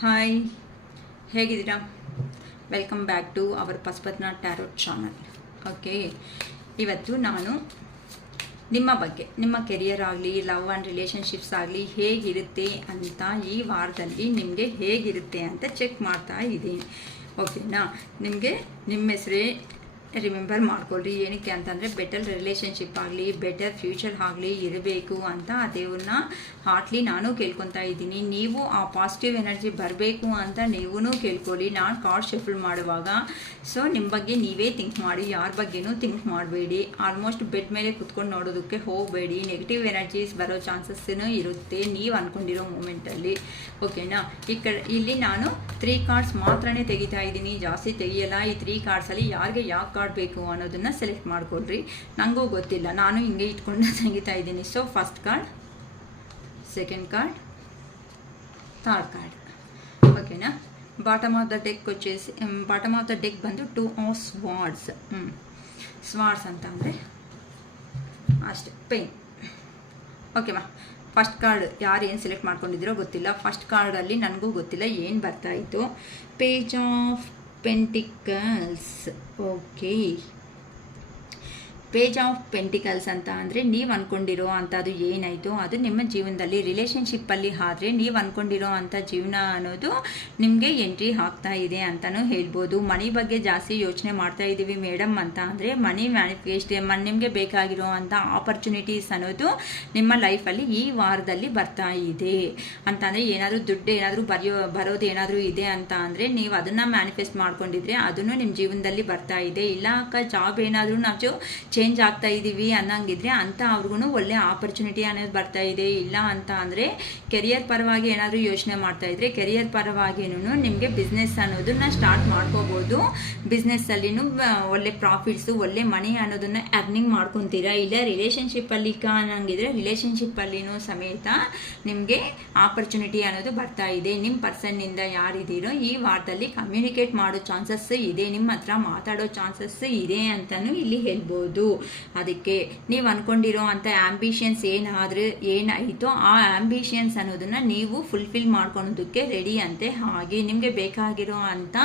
Hi, ಹೇಗಿದ್ದೀರಾ? Welcome back to our ಪಸ್ಪತ್ನ tarot channel. Okay, ಇವತ್ತು ನಾನು ನಿಮ್ಮ ಬಗ್ಗೆ, ನಿಮ್ಮ ಕೆರಿಯರ್ ಆಗಲಿ, ಲವ್ ಆ್ಯಂಡ್ ರಿಲೇಷನ್ಶಿಪ್ಸ್ ಆಗಲಿ ಹೇಗಿರುತ್ತೆ ಅಂತ ಈ ವಾರದಲ್ಲಿ ನಿಮಗೆ ಹೇಗಿರುತ್ತೆ ಅಂತ ಚೆಕ್ ಮಾಡ್ತಾ ಇದ್ದೀನಿ. ಓಕೆನಾ? ನಿಮಗೆ ನಿಮ್ಮ ಹೆಸರೇ ರಿಮೆಂಬರ್ ಮಾಡ್ಕೊಳ್ರಿ. ಏನಕ್ಕೆ ಅಂತಂದರೆ ಬೆಟರ್ ರಿಲೇಷನ್ಶಿಪ್ ಆಗಲಿ, ಬೆಟರ್ ಫ್ಯೂಚರ್ ಆಗಲಿ ಇರಬೇಕು ಅಂತ ಆ ದೇವ್ರನ್ನ ಹಾರ್ಟ್ಲಿ ನಾನು ಕೇಳ್ಕೊತಾ ಇದ್ದೀನಿ. ನೀವು ಆ ಪಾಸಿಟಿವ್ ಎನರ್ಜಿ ಬರಬೇಕು ಅಂತ ನೀವೂ ಕೇಳ್ಕೊಳ್ಳಿ. ನಾನು ಕಾರ್ಡ್ ಶಫಲ್ ಮಾಡುವಾಗ ಸೊ ನಿಮ್ಮ ಬಗ್ಗೆ ನೀವೇ ಥಿಂಕ್ ಮಾಡಿ, ಯಾರ ಬಗ್ಗೆನೂ ಥಿಂಕ್ ಮಾಡಬೇಡಿ. ಆಲ್ಮೋಸ್ಟ್ ಬೆಡ್ ಮೇಲೆ ಕುತ್ಕೊಂಡು ನೋಡೋದಕ್ಕೆ ಹೋಗಬೇಡಿ. ನೆಗೆಟಿವ್ ಎನರ್ಜೀಸ್ ಬರೋ ಚಾನ್ಸಸ್ಸೂ ಇರುತ್ತೆ ನೀವು ಅಂದ್ಕೊಂಡಿರೋ ಮೂಮೆಂಟಲ್ಲಿ. ಓಕೆನಾ? ಇಲ್ಲಿ ನಾನು 3 ಕಾರ್ಡ್ಸ್ ಮಾತ್ರನೇ ತೆಗಿತಾ ಇದ್ದೀನಿ, ಜಾಸ್ತಿ ತೆಗಿಯಲ್ಲ. ಈ 3 ಕಾರ್ಡ್ಸಲ್ಲಿ ಯಾರಿಗೆ ಯಾವ ಕಾರ್ಡ್ ಬೇಕು ಅನ್ನೋದನ್ನ ಸೆಲೆಕ್ಟ್ ಮಾಡ್ಕೊಳ್ರಿ. ನನಗೂ ಗೊತ್ತಿಲ್ಲ, ನಾನು ಹಿಂಗೆ ಇಟ್ಕೊಂಡು ತೆಗಿತಾ ಇದ್ದೀನಿ. So first card, second card, third card. ಓಕೆನಾ? ಬಾಟಮ್ ಆಫ್ ದ ಡೆಕ್ వచ్చేసి ಬಾಟಮ್ ಆಫ್ ದ ಡೆಕ್ ಬಂದು 2 ಆಫ್ ಸ್ವಾರ್ಡ್ಸ್. ಸ್ವಾರ್ಡ್ಸ್ ಅಂತ ಅಂದರೆ ಅಷ್ಟೇ, ಪೇನ್. ಓಕೆಮಾ? ಫಸ್ಟ್ ಕಾರ್ಡ್ ಯಾರು ಏನು ಸೆಲೆಕ್ಟ್ ಮಾಡ್ಕೊಂಡಿದ್ದೀರೋ ಗೊತ್ತಿಲ್ಲ. ಫಸ್ಟ್ ಕಾರ್ಡಲ್ಲಿ ನನಗೂ ಗೊತ್ತಿಲ್ಲ ಏನು ಬರ್ತಾ ಇತ್ತು. Page of pentacles. Okay, page of pentacles ಅಂತ ಅಂದರೆ ನೀವು ಅಂದ್ಕೊಂಡಿರೋ ಅಂಥದ್ದು ಏನಾಯಿತು ಅದು ನಿಮ್ಮ ಜೀವನದಲ್ಲಿ ರಿಲೇಷನ್ಶಿಪ್ಪಲ್ಲಿ ಆದರೆ ನೀವು ಅಂದ್ಕೊಂಡಿರೋ ಅಂಥ ಜೀವನ ಅನ್ನೋದು ನಿಮಗೆ ಎಂಟ್ರಿ ಆಗ್ತಾ ಇದೆ ಅಂತಲೂ ಹೇಳ್ಬೋದು. ಮನಿ ಬಗ್ಗೆ ಜಾಸ್ತಿ ಯೋಚನೆ ಮಾಡ್ತಾ ಇದ್ದೀವಿ ಮೇಡಮ್ ಅಂತ ಅಂದರೆ ಮನಿ ಮ್ಯಾನಿಫೆಸ್ಟೇಷನ್, ನಿಮಗೆ ಬೇಕಾಗಿರೋ ಅಂಥ ಆಪರ್ಚುನಿಟೀಸ್ ಅನ್ನೋದು ನಿಮ್ಮ ಲೈಫಲ್ಲಿ ಈ ವಾರದಲ್ಲಿ ಬರ್ತಾ ಇದೆ ಅಂತಂದರೆ ಏನಾದರೂ ದುಡ್ಡು ಏನಾದರೂ ಬರೋದು ಏನಾದರೂ ಇದೆ ಅಂತ ಅಂದರೆ ನೀವು ಅದನ್ನು ಮ್ಯಾನಿಫೆಸ್ಟ್ ಮಾಡ್ಕೊಂಡಿದ್ರೆ ಅದನ್ನು ನಿಮ್ಮ ಜೀವನದಲ್ಲಿ ಬರ್ತಾ ಇದೆ. ಇಲ್ಲ ಜಾಬ್ ಏನಾದರೂ ನಾವು ಚೇಂಜ್ ಆಗ್ತಾ ಇದ್ದೀವಿ ಅನ್ನಂಗಿದ್ರೆ ಅಂತ ಅವ್ರಿಗೂ ಒಳ್ಳೆ ಆಪರ್ಚುನಿಟಿ ಅನ್ನೋದು ಬರ್ತಾ ಇದೆ. ಇಲ್ಲ ಅಂತ ಅಂದರೆ ಕೆರಿಯರ್ ಪರವಾಗಿ ಏನಾದರೂ ಯೋಚನೆ ಮಾಡ್ತಾ ಇದ್ರೆ ಕೆರಿಯರ್ ಪರವಾಗಿನೂ ನಿಮಗೆ ಬಿಸ್ನೆಸ್ ಅನ್ನೋದನ್ನ ಸ್ಟಾರ್ಟ್ ಮಾಡ್ಕೋಬೋದು. ಬಿಸ್ನೆಸ್ಸಲ್ಲಿನೂ ಒಳ್ಳೆ ಪ್ರಾಫಿಟ್ಸು, ಒಳ್ಳೆ ಮನಿ ಅನ್ನೋದನ್ನ ಅರ್ನಿಂಗ್ ಮಾಡ್ಕೊತೀರಾ. ಇಲ್ಲ ರಿಲೇಷನ್ಶಿಪ್ಪಲ್ಲಿ ಅನ್ನಂಗಿದ್ರೆ ರಿಲೇಷನ್ಶಿಪ್ಪಲ್ಲಿನೂ ಸಮೇತ ನಿಮಗೆ ಆಪರ್ಚುನಿಟಿ ಅನ್ನೋದು ಬರ್ತಾ ಇದೆ. ನಿಮ್ಮ ಪರ್ಸನ್ನಿಂದ ಯಾರಿದ್ದೀರೋ ಈ ವಾರದಲ್ಲಿ ಕಮ್ಯುನಿಕೇಟ್ ಮಾಡೋ ಚಾನ್ಸಸ್ ಇದೆ, ನಿಮ್ಮ ಹತ್ರ ಮಾತಾಡೋ ಚಾನ್ಸಸ್ ಇದೆ ಅಂತಲೂ ಇಲ್ಲಿ ಹೇಳ್ಬೋದು. ಅದಕ್ಕೆ ನೀವು ಅನ್ಕೊಂಡಿರೋ ಅಂಥ ಆಂಬಿಷನ್ಸ್ ಏನಾಯಿತೋ ಆ ಆಂಬಿಷನ್ಸ್ ಅನ್ನೋದನ್ನ ನೀವು ಫುಲ್ಫಿಲ್ ಮಾಡ್ಕೊಳೋದಕ್ಕೆ ರೆಡಿ ಅಂತೆ. ಹಾಗೆ ನಿಮಗೆ ಬೇಕಾಗಿರೋ ಅಂಥ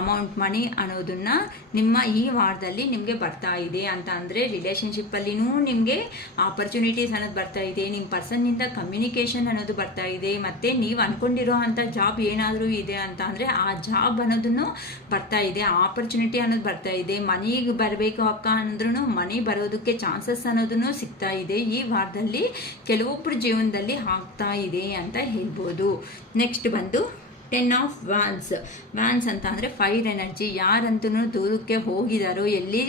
ಅಮೌಂಟ್ ಮನಿ ಅನ್ನೋದನ್ನ ನಿಮ್ಮ ಈ ವಾರದಲ್ಲಿ ನಿಮಗೆ ಬರ್ತಾ ಇದೆ ಅಂತ ಅಂದರೆ ರಿಲೇಷನ್ಶಿಪ್ಪಲ್ಲಿನೂ ನಿಮಗೆ ಆಪರ್ಚುನಿಟೀಸ್ ಅನ್ನೋದು ಬರ್ತಾ ಇದೆ. ನಿಮ್ಮ ಪರ್ಸನ್ನಿಂದ ಕಮ್ಯುನಿಕೇಷನ್ ಅನ್ನೋದು ಬರ್ತಾ ಇದೆ. ಮತ್ತು ನೀವು ಅನ್ಕೊಂಡಿರೋ ಅಂಥ ಜಾಬ್ ಏನಾದರೂ ಇದೆ ಅಂತ ಅಂದರೆ ಆ ಜಾಬ್ ಅನ್ನೋದನ್ನು ಬರ್ತಾ ಇದೆ. ಆಪರ್ಚುನಿಟಿ ಅನ್ನೋದು ಬರ್ತಾ ಇದೆ. ಮನಿಗೆ ಬರಬೇಕು ಅಕ್ಕ ಅಂದ್ರೂ ಮನಿ ಬರೋದಕ್ಕೆ ಚಾನ್ಸಸ್ ಅನ್ನೋದನ್ನು ಸಿಗ್ತಾ ಇದೆ. ಈ ವಾರದಲ್ಲಿ ಕೆಲವೊಬ್ಬರ ಜೀವನದಲ್ಲಿ ಆಗ್ತಾ ಇದೆ ಅಂತ ಹೇಳ್ಬೋದು. ನೆಕ್ಸ್ಟ್ ಬಂದು 10 ಆಫ್ ವ್ಯಾನ್ಸ್. ವ್ಯಾನ್ಸ್ ಅಂತ ಅಂದರೆ ಫೈರ್ ಎನರ್ಜಿ. ಯಾರಂತೂ ದೂರಕ್ಕೆ ಹೋಗಿದಾರೋ, ಎಲ್ಲಿ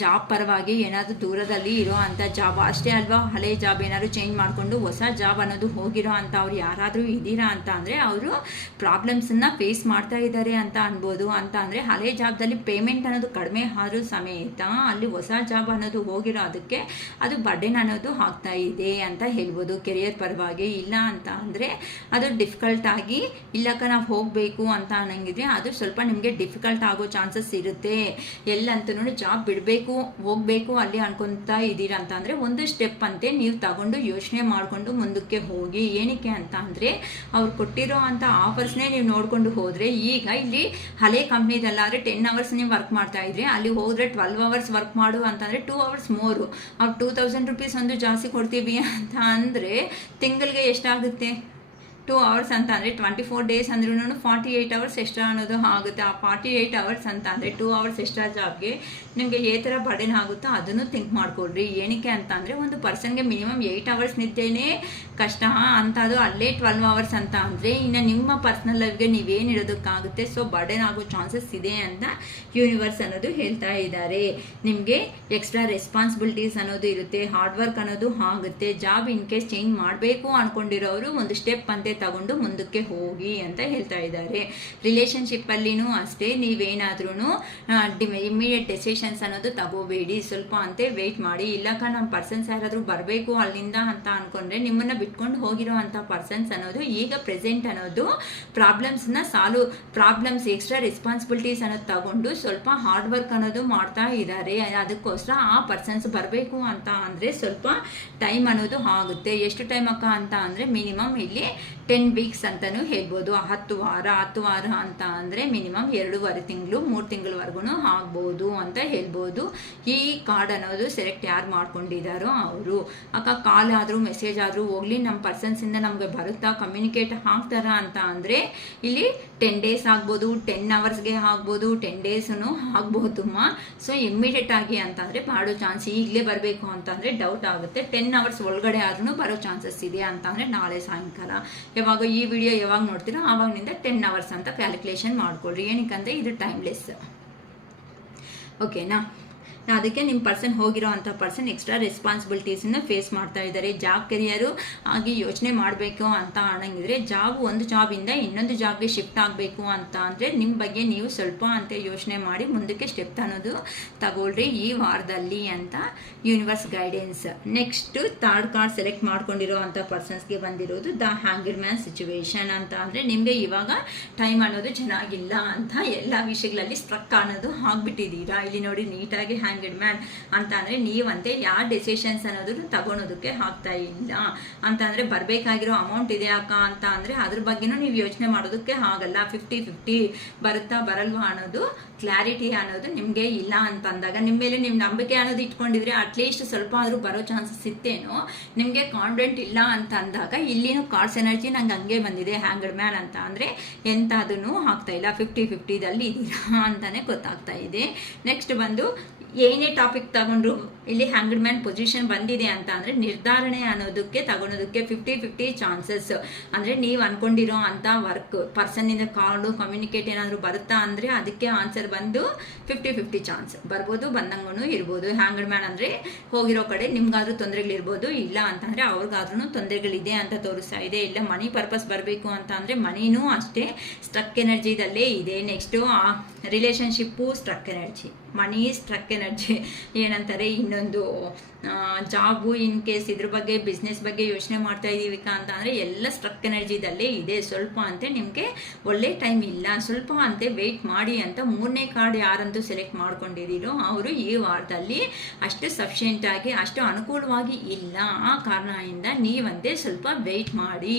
ಜಾಬ್ ಪರವಾಗಿ ಏನಾದರೂ ದೂರದಲ್ಲಿ ಇರೋ ಅಂಥ ಜಾಬ್ ಅಷ್ಟೇ ಅಲ್ವಾ, ಹಳೆ ಜಾಬ್ ಏನಾದರೂ ಚೇಂಜ್ ಮಾಡಿಕೊಂಡು ಹೊಸ ಜಾಬ್ ಅನ್ನೋದು ಹೋಗಿರೋ ಅಂಥ ಅವ್ರು ಯಾರಾದರೂ ಇದ್ದೀರಾ ಅಂತ ಅಂದರೆ ಅವರು ಪ್ರಾಬ್ಲಮ್ಸನ್ನು ಫೇಸ್ ಮಾಡ್ತಾ ಇದ್ದಾರೆ ಅಂತ ಅನ್ಬೋದು. ಅಂತ ಅಂದರೆ ಹಳೆ ಜಾಬ್ದಲ್ಲಿ ಪೇಮೆಂಟ್ ಅನ್ನೋದು ಕಡಿಮೆ ಆದರೂ ಸಮೇತ ಅಲ್ಲಿ ಹೊಸ ಜಾಬ್ ಅನ್ನೋದು ಹೋಗಿರೋ ಅದಕ್ಕೆ ಅದು ಬರ್ಡನ್ ಅನ್ನೋದು ಆಗ್ತಾ ಇದೆ ಅಂತ ಹೇಳ್ಬೋದು ಕೆರಿಯರ್ ಪರವಾಗಿ. ಇಲ್ಲ ಅಂತ ಅಂದರೆ ಅದು ಡಿಫಿಕಲ್ಟ್ ಆಗಿ ಇಲ್ಲಕ್ಕ ನಾವು ಹೋಗಬೇಕು ಅಂತ ಅನ್ನಂಗಿದ್ರೆ ಅದು ಸ್ವಲ್ಪ ನಿಮಗೆ ಡಿಫಿಕಲ್ಟ್ ಆಗೋ ಚಾನ್ಸಸ್ ಇರುತ್ತೆ. ಎಲ್ಲಂತೂ ಜಾಬ್ ಬಿಡಬೇಕು ಹೋಗಬೇಕು ಅಲ್ಲಿ ಅನ್ಕೊತಾ ಇದ್ದೀರಾ ಅಂತ ಅಂದರೆ ಒಂದು ಸ್ಟೆಪ್ ಅಂತೆ ನೀವು ತಗೊಂಡು ಯೋಚನೆ ಮಾಡಿಕೊಂಡು ಮುಂದಕ್ಕೆ ಹೋಗಿ. ಏನಕ್ಕೆ ಅಂತ ಅಂದರೆ ಅವ್ರು ಕೊಟ್ಟಿರೋ ಅಂಥ ಆಫರ್ಸ್ನೇ ನೀವು ನೋಡಿಕೊಂಡು ಹೋದರೆ, ಈಗ ಇಲ್ಲಿ ಹಳೆ ಕಂಪ್ನಿದಲ್ಲಾದರೆ 10 ಅವರ್ಸ್ ನೀವು ವರ್ಕ್ ಮಾಡ್ತಾ ಇದ್ರೆ ಅಲ್ಲಿ ಹೋದರೆ 12 ಅವರ್ಸ್ ವರ್ಕ್ ಮಾಡು ಅಂತಂದರೆ 2 ಅವರ್ಸ್ ಮೋರು, ಅವ್ರು 2000 ರೂಪೀಸ್ ಒಂದು ಜಾಸ್ತಿ ಕೊಡ್ತೀವಿ ಅಂತ ಅಂದರೆ ತಿಂಗಳಿಗೆ ಎಷ್ಟಾಗುತ್ತೆ? 2 ಅವರ್ಸ್ ಅಂತ ಅಂದರೆ 24 ಡೇಸ್ ಅಂದ್ರೂ 48 ಅವರ್ಸ್ ಎಕ್ಸ್ಟ್ರಾ ಅನ್ನೋದು ಆಗುತ್ತೆ. ಆ 48 ಅವರ್ಸ್ ಅಂತ ಅಂದರೆ 2 ಅವರ್ಸ್ ಎಕ್ಸ್ಟ್ರಾ ಜಾಬ್ಗೆ ನಿಮಗೆ ಯಾವ ಥರ ಬರ್ಡನ್ ಆಗುತ್ತೋ ಅದನ್ನು ಥಿಂಕ್ ಮಾಡ್ಕೊಳ್ರಿ. ಏನಕ್ಕೆ ಅಂತ ಅಂದರೆ ಒಂದು ಪರ್ಸನ್ಗೆ ಮಿನಿಮಮ್ 8 ಅವರ್ಸ್ ನಿದ್ದೆನೇ ಕಷ್ಟ ಅಂತದು ಅಲ್ಲೇ 12 ಅವರ್ಸ್ ಅಂತ ಅಂದರೆ ಇನ್ನು ನಿಮ್ಮ ಪರ್ಸ್ನಲ್ ಲೈಫ್ಗೆ ನೀವೇನು ಇಡೋದಕ್ಕಾಗುತ್ತೆ. ಸೊ ಬರ್ಡನ್ ಆಗೋ ಚಾನ್ಸಸ್ ಇದೆ ಅಂತ ಯೂನಿವರ್ಸ್ ಅನ್ನೋದು ಹೇಳ್ತಾ ಇದ್ದಾರೆ. ನಿಮಗೆ ಎಕ್ಸ್ಟ್ರಾ ರೆಸ್ಪಾನ್ಸಿಬಿಲಿಟೀಸ್ ಅನ್ನೋದು ಇರುತ್ತೆ, ಹಾರ್ಡ್ ವರ್ಕ್ ಅನ್ನೋದು ಆಗುತ್ತೆ. ಜಾಬ್ ಇನ್ ಕೇಸ್ ಚೇಂಜ್ ಮಾಡಬೇಕು ಅಂದ್ಕೊಂಡಿರೋರು ಒಂದು ಸ್ಟೆಪ್ ಅಂತ ತಗೊಂಡು ಮುಂದಕ್ಕೆ ಹೋಗಿ ಅಂತ ಹೇಳ್ತಾ ಇದ್ದಾರೆ. ರಿಲೇಷನ್ಶಿಪ್ಪಲ್ಲಿನೂ ಅಷ್ಟೇ, ನೀವೇನಾದ್ರೂ ಇಮ್ಮಿಡಿಯೇಟ್ ಡೆಸಿಷನ್ಸ್ ಅನ್ನೋದು ತಗೋಬೇಡಿ, ಸ್ವಲ್ಪ ಅಂತೆ ವೆಯ್ಟ್ ಮಾಡಿ. ಇಲ್ಲಕ್ಕ ನಮ್ಮ ಪರ್ಸನ್ಸ್ ಯಾರಾದರೂ ಬರಬೇಕು ಅಲ್ಲಿಂದ ಅಂತ ಅನ್ಕೊಂಡ್ರೆ ನಿಮ್ಮನ್ನು ಬಿಟ್ಕೊಂಡು ಹೋಗಿರೋ ಅಂಥ ಪರ್ಸನ್ಸ್ ಅನ್ನೋದು ಈಗ ಪ್ರೆಸೆಂಟ್ ಅನ್ನೋದು ಪ್ರಾಬ್ಲಮ್ಸ್ ಎಕ್ಸ್ಟ್ರಾ ರೆಸ್ಪಾನ್ಸಿಬಿಲಿಟೀಸ್ ಅನ್ನೋದು ತಗೊಂಡು ಸ್ವಲ್ಪ ಹಾರ್ಡ್ ವರ್ಕ್ ಅನ್ನೋದು ಮಾಡ್ತಾ ಇದ್ದಾರೆ. ಅದಕ್ಕೋಸ್ಕರ ಆ ಪರ್ಸನ್ಸ್ ಬರಬೇಕು ಅಂತ ಅಂದರೆ ಸ್ವಲ್ಪ ಟೈಮ್ ಅನ್ನೋದು ಆಗುತ್ತೆ. ಎಷ್ಟು ಟೈಮ್ ಅಕ್ಕ ಅಂತ ಅಂದರೆ ಮಿನಿಮಮ್ ಇಲ್ಲಿ 10 ವೀಕ್ಸ್ ಅಂತಲೂ ಹೇಳ್ಬೋದು. 10 ವಾರ ಅಂತ ಅಂದರೆ ಮಿನಿಮಮ್ 2.5 ತಿಂಗಳು 3 ತಿಂಗಳವರೆಗೂ ಆಗ್ಬೋದು ಅಂತ ಹೇಳ್ಬೋದು. ಈ ಕಾರ್ಡ್ ಅನ್ನೋದು ಸೆಲೆಕ್ಟ್ ಯಾರು ಮಾಡ್ಕೊಂಡಿದ್ದಾರೋ ಅವರು. ಅಕ್ಕ ಕಾಲ್ ಆದರೂ ಮೆಸೇಜ್ ಆದರೂ ಹೋಗಲಿ, ನಮ್ಮ ಪರ್ಸನ್ಸಿಂದ ನಮಗೆ ಬರುತ್ತಾ, ಕಮ್ಯುನಿಕೇಟ್ ಆಗ್ತಾರ ಅಂತ ಅಂದರೆ ಇಲ್ಲಿ 10 ಡೇಸ್ ಆಗ್ಬೋದು, 10 ಅವರ್ಸ್ಗೆ ಆಗ್ಬೋದು, 10 ಡೇಸೂ ಆಗ್ಬೋದಮ್ಮ. ಸೊ ಇಮ್ಮಿಡಿಯೇಟ್ ಆಗಿ ಅಂತಂದರೆ ಮಾಡೋ ಚಾನ್ಸ್, ಈಗಲೇ ಬರಬೇಕು ಅಂತಂದರೆ ಡೌಟ್ ಆಗುತ್ತೆ. 10 ಅವರ್ಸ್ ಒಳಗಡೆ ಆದ್ರೂ ಬರೋ ಚಾನ್ಸಸ್ ಇದೆ ಅಂತಂದರೆ ನಾಳೆ ಸಾಯಂಕಾಲ ಯಾವಾಗ ಈ ವಿಡಿಯೋ ಯಾವಾಗ ನೋಡ್ತೀರೋ ಆವಾಗಿನಿಂದ 10 ಅವರ್ಸ್ ಅಂತ ಕ್ಯಾಲ್ಕುಲೇಷನ್ ಮಾಡ್ಕೊಳ್ರಿ. ಏನಕ್ಕಂದ್ರೆ ಇದು ಟೈಮ್ಲೆಸ್. ಓಕೆನಾ? ಅದಕ್ಕೆ ನಿಮ್ಮ ಪರ್ಸನ್ ಹೋಗಿರೋ ಅಂಥ ಪರ್ಸನ್ ಎಕ್ಸ್ಟ್ರಾ ರೆಸ್ಪಾನ್ಸಿಬಿಲಿಟೀಸನ್ನು ಫೇಸ್ ಮಾಡ್ತಾ ಇದ್ದಾರೆ. ಜಾಬ್ ಕೆರಿಯರು ಆಗಿ ಯೋಚನೆ ಮಾಡಬೇಕು ಅಂತ ಅನ್ನಂಗಿದ್ರೆ, ಒಂದು ಜಾಬಿಂದ ಇನ್ನೊಂದು ಜಾಬ್ಗೆ ಶಿಫ್ಟ್ ಆಗಬೇಕು ಅಂತ ಅಂದರೆ ನಿಮ್ಮ ಬಗ್ಗೆ ನೀವು ಸ್ವಲ್ಪ ಅಂತ ಯೋಚನೆ ಮಾಡಿ ಮುಂದಕ್ಕೆ ಸ್ಟೆಪ್ ಅನ್ನೋದು ತಗೊಳ್ರಿ ಈ ವಾರದಲ್ಲಿ ಅಂತ universe guidance. Next third card select ಮಾಡ್ಕೊಂಡಿರೋ ಅಂಥ ಪರ್ಸನ್ಸ್ಗೆ ಬಂದಿರೋದು ದ ಹ್ಯಾಂಗರ್ ಮ್ಯಾನ್ ಸಿಚುವೇಶನ್ ಅಂತ ಅಂದರೆ ನಿಮಗೆ ಇವಾಗ ಟೈಮ್ ಅನ್ನೋದು ಚೆನ್ನಾಗಿಲ್ಲ ಅಂತ, ಎಲ್ಲ ವಿಷಯಗಳಲ್ಲಿ ಸ್ಟ್ರಕ್ ಅನ್ನೋದು ಆಗ್ಬಿಟ್ಟಿದ್ದೀರಾ. ಇಲ್ಲಿ ನೋಡಿ ನೀಟಾಗಿ ಹ್ಯಾಂಗರ್ ಮ್ಯಾನ್ ಅಂತ ಅಂದರೆ ನೀವಂತೆ ಯಾವ ಡೆಸಿಷನ್ಸ್ ಅನ್ನೋದನ್ನು ತಗೊಳೋದಕ್ಕೆ ಆಗ್ತಾ ಇಲ್ಲ ಅಂತ ಅಂದರೆ, ಬರಬೇಕಾಗಿರೋ ಅಮೌಂಟ್ ಇದೆ ಅಕ್ಕ ಅಂತ ಅಂದರೆ ಅದ್ರ ಬಗ್ಗೆನೂ ನೀವು ಯೋಚನೆ ಮಾಡೋದಕ್ಕೆ ಆಗಲ್ಲ. 50-50 ಬರುತ್ತಾ ಬರಲ್ವಾ ಅನ್ನೋದು ಕ್ಲಾರಿಟಿ ಅನ್ನೋದು ನಿಮಗೆ ಇಲ್ಲ ಅಂತ ಅಂದಾಗ, ನಿಮ್ಮ ಮೇಲೆ ನೀವು ನಂಬಿಕೆ ಅನ್ನೋದು ಇಟ್ಕೊಂಡಿದ್ರೆ ಅಟ್ಲೀಸ್ಟ್ ಸ್ವಲ್ಪ ಆದರೂ ಬರೋ ಚಾನ್ಸಸ್ ಇತ್ತೇನೋ. ನಿಮಗೆ ಕಾನ್ಫಿಡೆಂಟ್ ಇಲ್ಲ ಅಂತ ಅಂದಾಗ ಇಲ್ಲಿನೂ ಕಾರ್ಡ್ಸ್ ಎನರ್ಜಿ ನಂಗೆ ಹಂಗೆ ಬಂದಿದೆ. ಹ್ಯಾಂಗರ್ ಮ್ಯಾನ್ ಅಂತ ಅಂದರೆ ಎಂಥದೂ ಆಗ್ತಾ ಇಲ್ಲ, 50-50ದಲ್ಲಿ ಇದ್ದೀರಾ ಅಂತಲೇ ಗೊತ್ತಾಗ್ತಾ ಇದೆ. ನೆಕ್ಸ್ಟ್ ಬಂದು ಏನೇ ಟಾಪಿಕ್ ತಗೊಂಡ್ರು ಇಲ್ಲಿ ಹ್ಯಾಂಗರ್ ಮ್ಯಾನ್ ಪೊಸಿಷನ್ ಬಂದಿದೆ ಅಂತ ಅಂದರೆ ನಿರ್ಧಾರಣೆ ಅನ್ನೋದಕ್ಕೆ ತಗೊಳೋದಕ್ಕೆ 50-50 ಚಾನ್ಸಸ್. ಅಂದರೆ ನೀವು ಅನ್ಕೊಂಡಿರೋ ಅಂಥ ವರ್ಕ್ ಪರ್ಸನ್ನಿಂದ ಕಾಲು ಕಮ್ಯುನಿಕೇಟ್ ಏನಾದರೂ ಬರುತ್ತಾ ಅಂದರೆ ಅದಕ್ಕೆ ಆನ್ಸರ್ ಬಂದು 50-50 ಚಾನ್ಸ್ ಬರ್ಬೋದು, ಬಂದಂಗೂ ಇರ್ಬೋದು. ಹ್ಯಾಂಗರ್ ಮ್ಯಾನ್ ಅಂದರೆ ಹೋಗಿರೋ ಕಡೆ ನಿಮ್ಗಾದ್ರೂ ತೊಂದರೆಗಳಿರ್ಬೋದು, ಇಲ್ಲ ಅಂತಂದರೆ ಅವ್ರಿಗಾದ್ರೂ ತೊಂದರೆಗಳಿದೆ ಅಂತ ತೋರಿಸ್ತಾ ಇದೆ. ಇಲ್ಲ ಮನಿ ಪರ್ಪಸ್ ಬರಬೇಕು ಅಂತ ಅಂದರೆ ಮನಿನೂ ಅಷ್ಟೇ ಸ್ಟ್ರಕ್ ಎನರ್ಜಿದಲ್ಲೇ ಇದೆ. ನೆಕ್ಸ್ಟು ರಿಲೇಷನ್ಶಿಪ್ಪು ಸ್ಟ್ರಕ್ ಎನರ್ಜಿ, ಮನಿ ಸ್ಟ್ರಕ್ ಎನರ್ಜಿ ಏನಂತಾರೆ, ಇನ್ನೊಂದು ಜಾಬು ಇನ್ ಕೇಸ್ ಇದ್ರ ಬಗ್ಗೆ ಬಿಸ್ನೆಸ್ ಬಗ್ಗೆ ಯೋಚನೆ ಮಾಡ್ತಾ ಇದ್ದೀವಿ ಅಂತ ಅಂದರೆ ಎಲ್ಲ ಸ್ಟ್ರಕ್ ಎನರ್ಜಿದಲ್ಲೇ ಇದೆ. ಸ್ವಲ್ಪ ಅಂತೆ ನಿಮಗೆ ಒಳ್ಳೆ ಟೈಮ್ ಇಲ್ಲ, ಸ್ವಲ್ಪ ಅಂತೆ ವೆಯ್ಟ್ ಮಾಡಿ ಅಂತ 3ನೇ ಕಾರ್ಡ್ ಯಾರಂತೂ ಸೆಲೆಕ್ಟ್ ಮಾಡ್ಕೊಂಡಿದ್ದೀರೋ ಅವರು ಈ ವಾರದಲ್ಲಿ ಅಷ್ಟು ಸಫಿಷಿಯೆಂಟ್ ಆಗಿ ಅಷ್ಟು ಅನುಕೂಲವಾಗಿ ಇಲ್ಲ. ಆ ಕಾರಣದಿಂದ ನೀವಂತೆ ಸ್ವಲ್ಪ ವೆಯ್ಟ್ ಮಾಡಿ.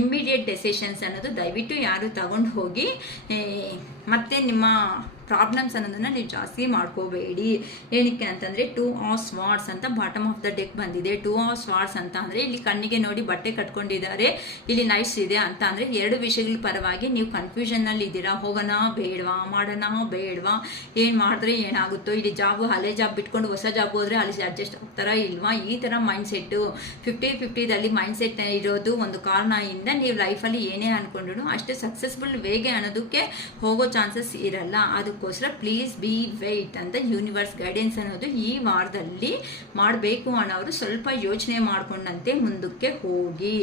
ಇಮ್ಮಿಡಿಯೇಟ್ ಡೆಸಿಷನ್ಸ್ ಅನ್ನೋದು ದಯವಿಟ್ಟು ಯಾರು ತಗೊಂಡು ಹೋಗಿ ಮತ್ತೆ ನಿಮ್ಮ ಪ್ರಾಬ್ಲಮ್ಸ್ ಅನ್ನೋದನ್ನು ನೀವು ಜಾಸ್ತಿ ಮಾಡ್ಕೋಬೇಡಿ. ಏನಕ್ಕೆ ಅಂತಂದರೆ 2 ಆಫ್ ಸ್ವಾರ್ಡ್ಸ್ ಅಂತ ಬಾಟಮ್ ಆಫ್ ದ ಡೆಕ್ ಬಂದಿದೆ. 2 ಆಫ್ ಸ್ವಾರ್ಡ್ಸ್ ಅಂತ ಅಂದರೆ ಇಲ್ಲಿ ಕಣ್ಣಿಗೆ ನೋಡಿ ಬಟ್ಟೆ ಕಟ್ಕೊಂಡಿದ್ದಾರೆ, ಇಲ್ಲಿ ನೈಟ್ಸ್ ಇದೆ ಅಂತ ಅಂದರೆ 2 ವಿಷಯಗಳ ಪರವಾಗಿ ನೀವು ಕನ್ಫ್ಯೂಷನ್ನಲ್ಲಿ ಇದ್ದೀರಾ. ಹೋಗೋಣ ಬೇಡವಾ, ಮಾಡೋಣ ಬೇಡವಾ, ಏನು ಮಾಡಿದ್ರೆ ಏನಾಗುತ್ತೋ, ಇಲ್ಲಿ ಜಾಬು ಹಳೆ ಜಾಬ್ ಬಿಟ್ಕೊಂಡು ಹೊಸ ಜಾಬ್ ಹೋದರೆ ಅಲ್ಲಿ ಅಡ್ಜಸ್ಟ್ ಆಗ್ತಾರಾ ಇಲ್ವಾ, ಈ ಥರ ಮೈಂಡ್ಸೆಟ್ಟು 50-50ದಲ್ಲಿ ಮೈಂಡ್ಸೆಟ್ ಇರೋದು ಒಂದು ಕಾರಣದಿಂದ ನೀವು ಲೈಫಲ್ಲಿ ಏನೇ ಅಂದ್ಕೊಂಡ್ರು ಅಷ್ಟು ಸಕ್ಸಸ್ಫುಲ್ ವೇಗೆ ಅನ್ನೋದಕ್ಕೆ ಹೋಗೋ ಚಾನ್ಸಸ್ ಇರಲ್ಲ. ಅದಕ್ಕೋಸ್ಕರ ಪ್ಲೀಸ್ ಬಿ ವೆಯ್ಟ್ ಅಂತ ಯೂನಿವರ್ಸ್ ಗೈಡೆನ್ಸ್ ಅನ್ನೋದು ಈ ವಾರದಲ್ಲಿ ಮಾಡಬೇಕು ಅನ್ನೋರು ಸ್ವಲ್ಪ ಯೋಚನೆ ಮಾಡಿಕೊಂಡಂತೆ ಮುಂದಕ್ಕೆ ಹೋಗಿ.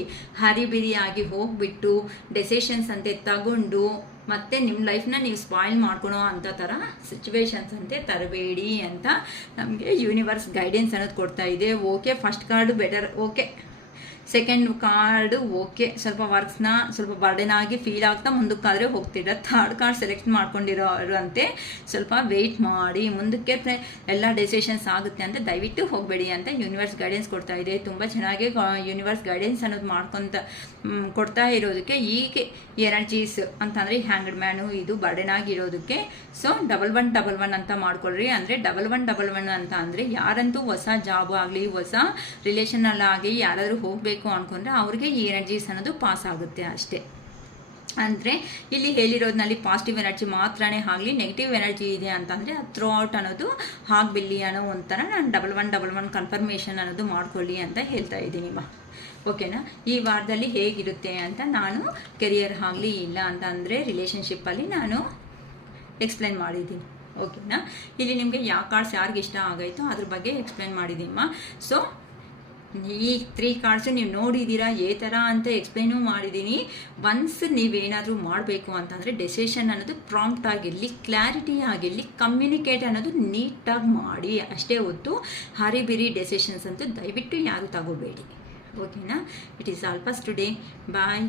ಹರಿಬಿರಿಯಾಗಿ ಹೋಗ್ಬಿಟ್ಟು ಡೆಸಿಷನ್ಸ್ ಅಂತೆ ತಗೊಂಡು ಮತ್ತೆ ನಿಮ್ಮ ಲೈಫ್ನ ನೀವು ಸ್ಪಾಯ್ಲ್ ಮಾಡ್ಕೊಳೋ ಅಂಥ ಥರ ಸಿಚುವೇಶನ್ಸ್ ಅಂತೆ ತರಬೇಡಿ ಅಂತ ನಮಗೆ ಯೂನಿವರ್ಸ್ ಗೈಡೆನ್ಸ್ ಅನ್ನೋದು ಕೊಡ್ತಾ ಇದೆ. Okay, first card better, okay. Second card okay, ಸ್ವಲ್ಪ ವರ್ಕ್ಸ್ನ ಸ್ವಲ್ಪ ಬರ್ಡನ್ ಆಗಿ ಫೀಲ್ ಆಗ್ತಾ ಮುಂದಕ್ಕಾದರೆ ಹೋಗ್ತಿರ. ಥರ್ಡ್ ಕಾರ್ಡ್ ಸೆಲೆಕ್ಟ್ ಮಾಡ್ಕೊಂಡಿರೋರಂತೆ ಸ್ವಲ್ಪ ವೆಯ್ಟ್ ಮಾಡಿ, ಮುಂದಕ್ಕೆ ಎಲ್ಲ ಡೆಸಿಷನ್ಸ್ ಆಗುತ್ತೆ ಅಂತ ದಯವಿಟ್ಟು ಹೋಗಬೇಡಿ ಅಂತ ಯೂನಿವರ್ಸ್ ಗೈಡೆನ್ಸ್ ಕೊಡ್ತಾ ಇದೆ. ತುಂಬ ಚೆನ್ನಾಗಿ ಯೂನಿವರ್ಸ್ ಗೈಡೆನ್ಸ್ ಅನ್ನೋದು ಕೊಡ್ತಾ ಇರೋದಕ್ಕೆ ಈಗ ಎನರ್ಜೀಸ್ ಅಂತಂದರೆ ಹ್ಯಾಂಗರ್ ಮ್ಯಾನು ಇದು ಬರ್ಡನ್ ಆಗಿರೋದಕ್ಕೆ. ಸೊ 1111 ಅಂತ ಮಾಡ್ಕೊಳ್ರಿ. ಅಂದರೆ 1111 ಅಂತ ಅಂದರೆ ಯಾರಂತೂ ಹೊಸ ಜಾಬ್ ಆಗಲಿ ಹೊಸ ರಿಲೇಷನಲ್ಲಾಗಿ ಯಾರಾದರೂ ಹೋಗಬೇಕು ಅನ್ಕೊಂಡ್ರೆ ಅವ್ರಿಗೆ ಈ ಎನರ್ಜೀಸ್ ಅನ್ನೋದು ಪಾಸ್ ಆಗುತ್ತೆ ಅಷ್ಟೇ. ಅಂದರೆ ಇಲ್ಲಿ ಹೇಳಿರೋದ್ರಲ್ಲಿ ಪಾಸಿಟಿವ್ ಎನರ್ಜಿ ಮಾತ್ರನೇ ಆಗಲಿ, ನೆಗೆಟಿವ್ ಎನರ್ಜಿ ಇದೆ ಅಂತಂದರೆ ಥ್ರೂ ಔಟ್ ಅನ್ನೋದು ಹಾಕ್ಬಿಲ್ಲಿ ಅನ್ನೋ ಒಂಥರ ನಾನು 1111 ಕನ್ಫರ್ಮೇಷನ್ ಅನ್ನೋದು ಮಾಡ್ಕೊಳ್ಳಿ ಅಂತ ಹೇಳ್ತಾ ಇದ್ದೀನಿ. ಓಕೆನಾ? ಈ ವಾರದಲ್ಲಿ ಹೇಗಿರುತ್ತೆ ಅಂತ ನಾನು ಕೆರಿಯರ್ ಆಗಲಿ ಇಲ್ಲ ಅಂತ ಅಂದರೆ ರಿಲೇಷನ್ಶಿಪ್ಪಲ್ಲಿ ನಾನು ಎಕ್ಸ್ಪ್ಲೇನ್ ಮಾಡಿದ್ದೀನಿ. ಓಕೆನಾ? ಇಲ್ಲಿ ನಿಮಗೆ ಯಾವ ಕಾರ್ಡ್ಸ್ ಯಾರಿಗೆ ಇಷ್ಟ ಆಗಾಯಿತು ಅದ್ರ ಬಗ್ಗೆ ಎಕ್ಸ್ಪ್ಲೇನ್ ಮಾಡಿದ್ದೀನಮ್ಮ. ಸೊ ಈ 3 ಕಾರ್ಡ್ಸು ನೀವು ನೋಡಿದ್ದೀರಾ, ಏ ಥರ ಅಂತ ಎಕ್ಸ್ಪ್ಲೈನು ಮಾಡಿದ್ದೀನಿ. ಒನ್ಸ್ ನೀವೇನಾದರೂ ಮಾಡಬೇಕು ಅಂತಂದರೆ ಡೆಸಿಷನ್ ಅನ್ನೋದು ಪ್ರಾಂಪ್ಟ್ ಆಗಿರಲಿ, ಕ್ಲಾರಿಟಿ ಆಗಿರಲಿ, ಕಮ್ಯುನಿಕೇಟ್ ಅನ್ನೋದು ನೀಟಾಗಿ ಮಾಡಿ ಅಷ್ಟೇ ಹೊತ್ತು ಹರಿಬಿರಿ ಡೆಸಿಷನ್ಸ್ ಅಂತೂ ದಯವಿಟ್ಟು ಯಾರು ತಗೋಬೇಡಿ. ಓಕೆನಾ? It is all for today. Bye.